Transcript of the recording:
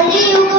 ali